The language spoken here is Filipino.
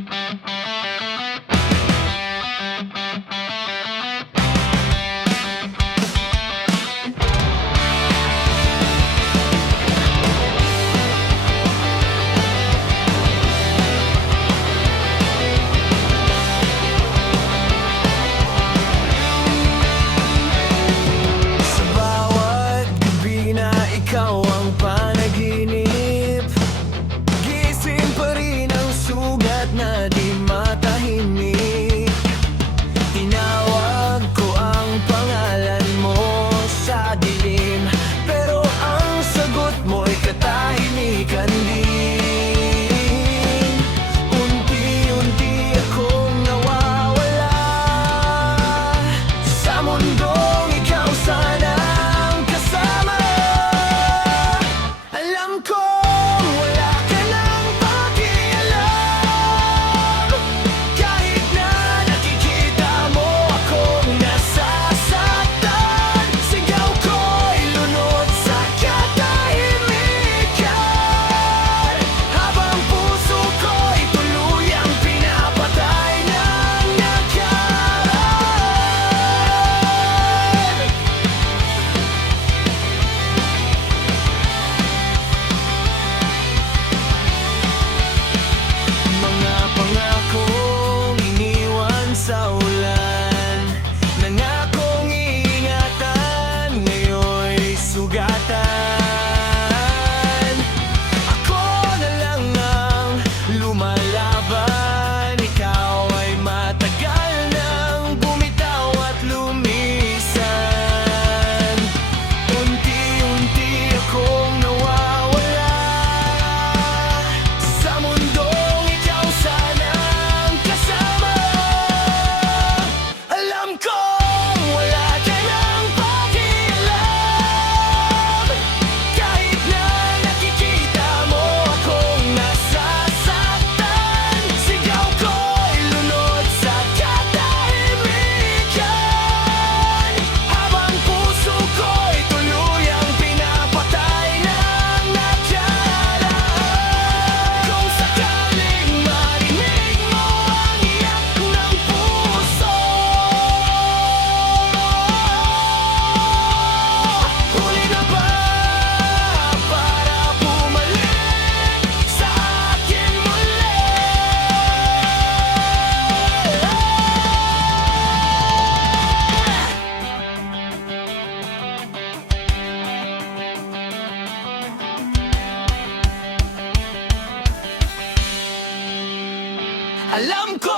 Sa bawat gabi na ikaw ang panaginip, gising pa rin ang sugat na di matahimik. Tinawag ko ang pangalan mo sa dilim, pero ang sagot mo'y katahimikan din. Unti-unti akong nawawala sa mundong ikaw sana ang kasama. Alam kong wala ka nang pakialam, kahit na nakikita mo akong nasasaktan. Sigaw ko'y lunod sa katahimikan, habang puso ko'y tuluyang pinapatay ng nakaraan. Mga pangakong iniwan sa ulan, nangakong iingatan, ngayon'y sugatan. Ako na lang ang lumalaban, ikaw ay matagal nang bumitaw at lumisan. Unti-unti akong nawawala sa mundong ikaw sana ang kasama. Alam kong wala ka nang pakialam, kahit na nakikita mo akong nasasaktan. Sigaw ko'y lunod sa katahimikan, habang puso ko'y tuluyang pinapatay ng nakaraan. Kung sakaling marinig mo ang iyak ng puso, huli na ba para bumalik sa akin muli? Alam ko